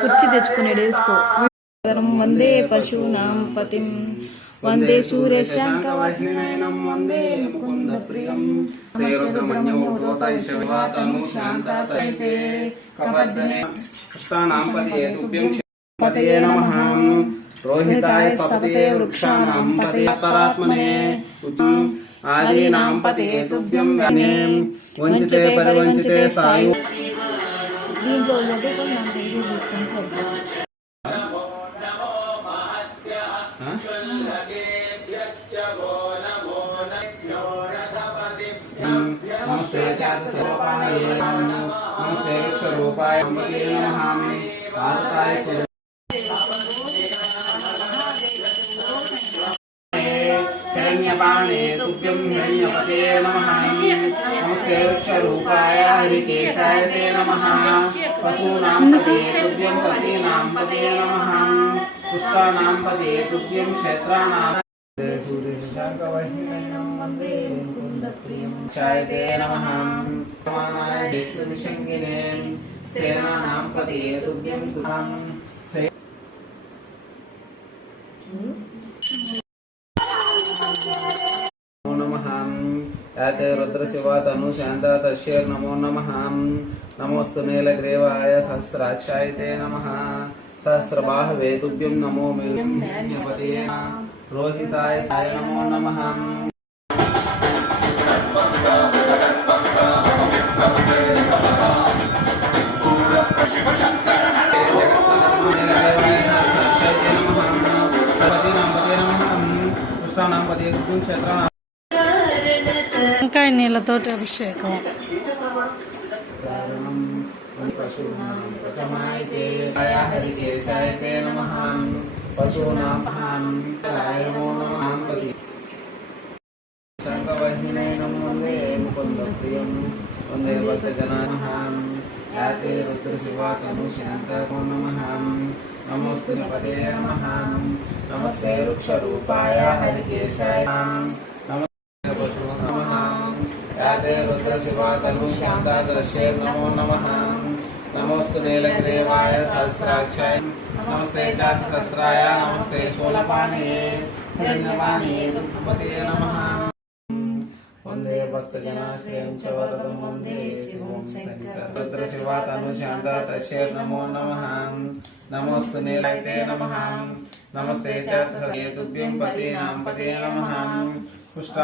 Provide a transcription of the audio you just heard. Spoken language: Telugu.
కుర్చీ తెచ్చుకునేది వేసుకో. వందే పశూనాం పతిం వందే సూర్యశాంకవర్ణనయనం వందే ముకుంద ప్రియం పతయే నమః. రోహితాయ స్థపతే వృక్షాణాం పతయే పరాత్మనే ఆదీనాం పతయే తుభ్యం వంచితే పరివంచితే సాయు. దీంట్లో తీసుకొని నమస్తే చాతస్వరూపాయ నమస్తే వృక్షరూపాయ నమః. భారతాయ हिरण्यपाणे तुभ्यं हिरण्यपते नमः. नमस्ते वृक्षरूपाय हरिकेशाय ते नमः. पशूनां पते तुभ्यं पतीनां पते नमः. पुष्पाणां पते तुभ्यं क्षेत्राणां सूर्यशांकवर्णनयनं वन्दे मुकुन्दप्रियं चाय ते नमः. समानाय विष्णुविशङ्गिने सेनानां पते तुभ्यं तुभं नमः. याते रुद्रशिवा तनुशान्ता तस्य नमो नमः. नमोस्तु नीलग्रीवाय सहस्राक्षाय ते नमः. सहस्रबाहवे तुभ्यं नमो मिलिन्यपते रोहिताय साय नमो नमः. వంకాయ నీళ్ళతోటి అభిషేకం. హరికేశాయ తే నమః. పశూనాం శంఖవహ్నినయనం వందే ముకుందప్రియం వందే భక్తజనాః. యాతే రుద్రశివా తనుశాంతో నమః. నమోస్తు పదే నమః. నమస్తే వృక్షరూపాయ హరికేశాయ నమస్తే నమః. యాతే రుద్రశివా తనుశాంతా తస్యై నమో నమః. నమోస్తు నీలగ్రీవాయ సహస్రాక్షాయ నమస్తే చాతసహస్రాయ నమస్తే శూలపాణే హిరణ్యపాణే పతయే నమః. వందే భక్తజనాశ్రయం చ వరదం వందే శివం శంకరం. రుద్రశివా తనుశాంతా తస్యై నమో నమః. నమోస్తు నీలైతే నమః. నమస్తే చాతసహస్రాయ తుభ్యం పతీనాం పతయే నమః. పుష్ట